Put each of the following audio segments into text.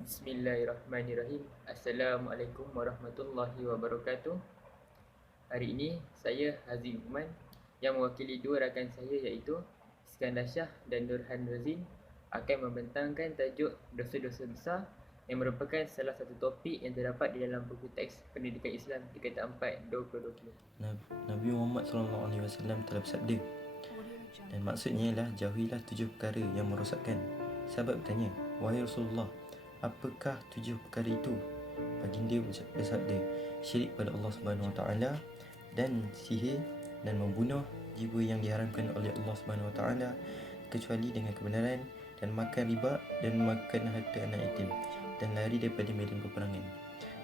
Bismillahirrahmanirrahim. Assalamualaikum warahmatullahi wabarakatuh. Hari ini saya Hazim Uthman yang mewakili dua rakan saya iaitu Iskandar Shah dan Nurhan Razin akan membentangkan tajuk dosa-dosa besar yang merupakan salah satu topik yang terdapat di dalam buku teks Pendidikan Islam Tingkatan 4 2020. Nabi Muhammad SAW telah bersabda, dan maksudnya ialah jauhilah 7 perkara yang merosakkan. Sahabat bertanya, wahai Rasulullah, apakah 7 perkara itu? Baginda bersabda, syirik pada Allah SWT dan sihir dan membunuh jiwa yang diharamkan oleh Allah SWT kecuali dengan kebenaran, dan makan riba dan makan harta anak yatim, dan lari daripada medan peperangan,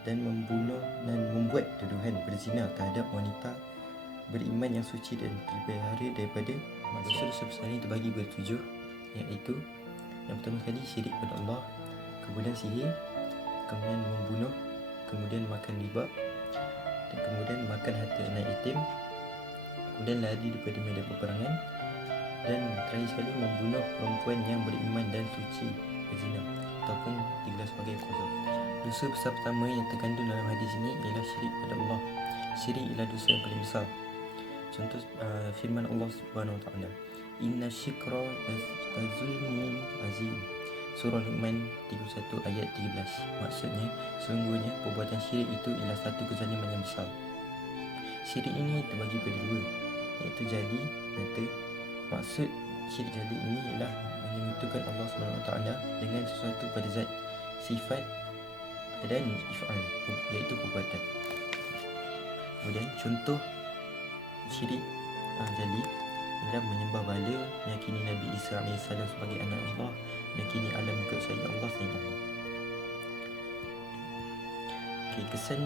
dan membunuh dan membuat tuduhan berzina terhadap wanita beriman yang suci dan dipelihara daripada dosa-dosa besar ini terbagi bertujuh, iaitu yang pertama sekali syirik pada Allah, kemudian sihir, kemudian membunuh, kemudian makan riba, dan kemudian makan harta anak yatim, kemudian lari daripada medan peperangan, dan terakhir sekali membunuh perempuan yang beriman dan suci berzina ataupun digelar sebagai qazaf. Dosa besar pertama yang terkandung dalam hadis ini ialah syirik pada Allah. Syirik ialah dosa yang paling besar. Contoh firman Allah SWT, Inna syikra lazulmun azim. Surah Luqman 31 ayat 13. Maksudnya, sesungguhnya perbuatan syirik itu ialah satu kezaliman yang besar. Syirik ini terbagi pada dua, iaitu jali, nyata. Maksud syirik jali ini ialah menyekutukan Allah SWT dengan sesuatu pada zat, sifat dan if'al, iaitu perbuatan. Kemudian contoh syirik jali ialah menyembah bala, meyakini Nabi Isa AS sebagai anak Allah, meyakini alam juga saya Allah selain Allah. Kesan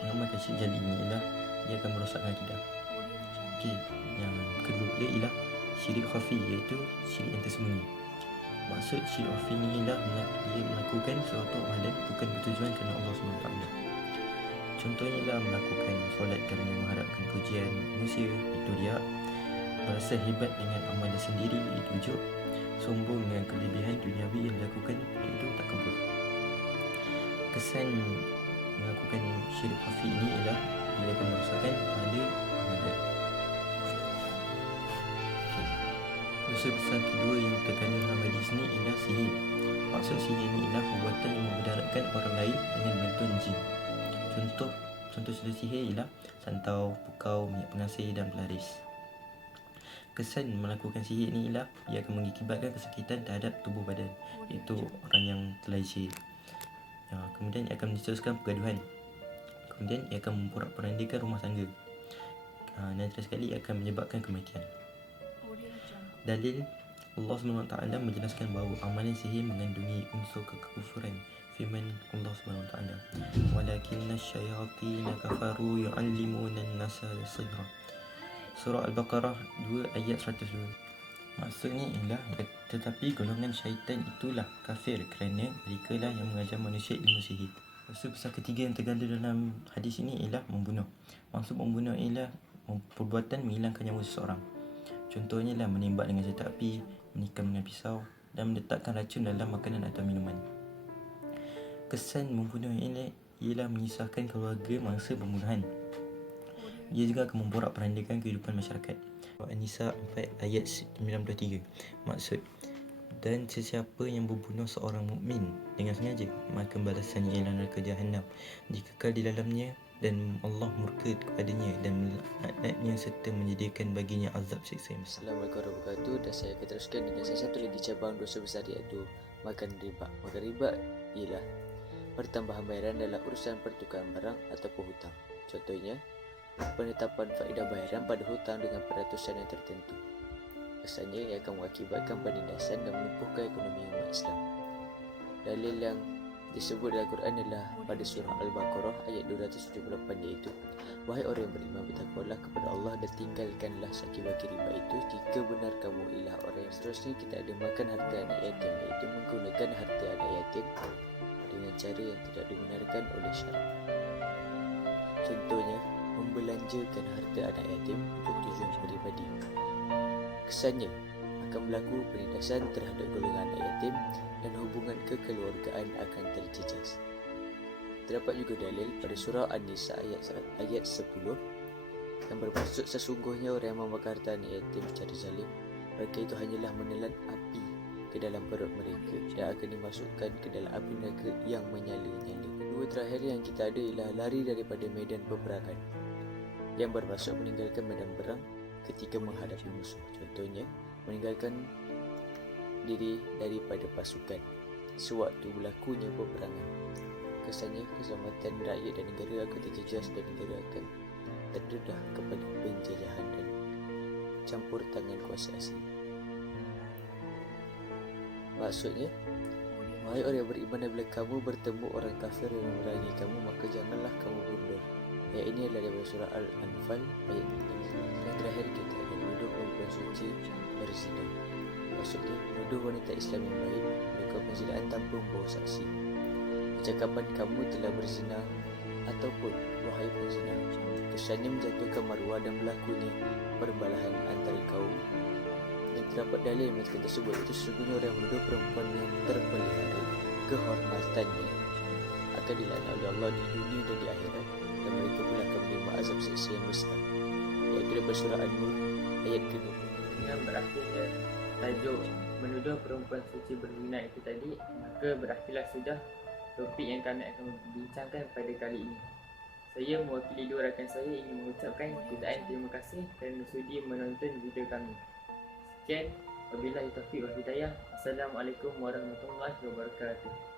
mengamalkan syirik jali ini ialah dia akan merosakkan akidah. Yang kedua pula ialah syirik khafi, iaitu syirik yang tersembunyi. Maksud syirik khafi ini ialah dia melakukan sesuatu amalan bukan bertujuan kerana Allah SWT. Contohnya ialah melakukan solat kerana mengharapkan pujian manusia, itu riak, merasa hebat dengan amalan sendiri, itu ujub, sombong dengan kelebihan duniawi yang dilakukan, iaitu takabur. Kesan melakukan syirik khafi ini ialah dia akan merosakkan pahala amalan. Dosa besar kedua yang terkandung dalam hadis ini ialah sihir. Maksud sihir ini ialah perbuatan yang memudaratkan orang lain dengan bantuan jin. Contoh sihir ialah santau, pukau, minyak pengasih dan pelaris. Kesan melakukan sihir ini ialah ia akan mengakibatkan kesakitan terhadap tubuh badan, iaitu orang yang telah sihir. Kemudian ia akan mencetuskan pergaduhan. Kemudian ia akan memporak-porandakan rumah tangga. Dan terakhir sekali ia akan menyebabkan kematian. Dalil Allah SWT menjelaskan bahawa amalan sihir mengandungi unsur kekufuran. Firman Allah SWT, walakinna syayatina kafaru yu'allimuna an-nasa as-sihra. Surah Al-Baqarah 2 ayat 102. Maksudnya ialah tetapi golongan syaitan itulah kafir kerana mereka lah yang mengajar manusia ilmu sihir. Dosa besar ketiga yang tergandung dalam hadis ini ialah membunuh. Maksud membunuh ialah perbuatan menghilangkan nyawa seseorang. Contohnya lah menembak dengan senjata api, menikam dengan pisau, dan meletakkan racun dalam makanan atau minuman. Kesan membunuh ini ialah menyusahkan keluarga mangsa pembunuhan. Ia juga akan memporak-porandakan kehidupan masyarakat. An-Nisa 4 ayat 93. Maksud, dan sesiapa yang membunuh seorang mukmin dengan sengaja, maka balasannya ialah neraka Jahannam, dikekal di dalamnya, dan Allah murka kepadanya dan melaknatnya serta menyediakan baginya azab siksa yang besar. Assalamualaikum warahmatullahi wabarakatuh. Dan saya akan teruskan dengan salah satu lagi cabang dosa besar, iaitu makan riba. Makan riba ialah pertambahan bayaran dalam urusan pertukaran barang ataupun hutang. Contohnya, penetapan faedah bayaran pada hutang dengan peratusan yang tertentu. Kesannya ia akan mengakibatkan penindasan dan melumpuhkan ekonomi umat Islam. Dalil yang disebut dalam Quran adalah pada surah Al-Baqarah ayat 278, iaitu, wahai orang yang beriman, bertakwalah kepada Allah dan tinggalkanlah sakit-baki riba itu jika benar kamu ialah orang yang. Seterusnya kita ada makan harta anak yatim, iaitu menggunakan harta anak yatim dengan cara yang tidak dibenarkan oleh syarak. Contohnya, membelanjakan harta anak yatim untuk tujuan peribadi. Kesannya, akan berlaku penindasan terhadap golongan anak yatim dan hubungan kekeluargaan akan terjejas. Terdapat juga dalil pada surah An-Nisa ayat 10 yang bermaksud sesungguhnya orang yang membakar harta anak yatim secara zalim, mereka itu hanyalah menelan api ke dalam perut mereka dan akan dimasukkan ke dalam api neraka yang menyala-nyala. Kedua terakhir yang kita ada ialah lari daripada medan peperangan, yang bermaksud meninggalkan medan perang ketika menghadapi musuh. Contohnya, meninggalkan diri daripada pasukan sewaktu berlakunya peperangan. Kesannya, keselamatan rakyat dan negara akan terjejas dan negara akan terdedah kepada penjajahan dan campur tangan kuasa asing. Maksudnya, wahai orang yang beriman, apabila kamu bertemu orang kafir yang memerangi kamu, maka janganlah kamu mundur. Ayat ini adalah daripada surah Al-Anfal ayat 6. Yang terakhir kita akan menuduh perempuan suci berzina. Maksudnya, menuduh wanita Islam yang baik melakukan perzinaan tanpa membawa saksi. Percakapan kamu telah berzina ataupun wahai penzina, kesannya menjatuhkan maruah dan berlakunya perbalahan antara kaum. Dan terdapat dalil yang mengatakan tersebut itu sesungguhnya orang yang menuduh perempuan yang terpelihara kehormatannya akan dilaknat oleh Allah di dunia dan di akhirat, dan mereka pula akan menerima azab siksa yang besar. Iaitu daripada surah An-Nur ayat ke-20. Dengan berakhirnya tajuk menuduh perempuan suci berzina itu tadi, maka berakhirlah sudah topik yang kami akan bincangkan pada kali ini. Saya mewakili dua rakan saya ingin mengucapkan jutaan terima kasih kerana sudi menonton video kami. Sekian, wabillahi taufiq wal hidayah. Assalamualaikum warahmatullahi wabarakatuh.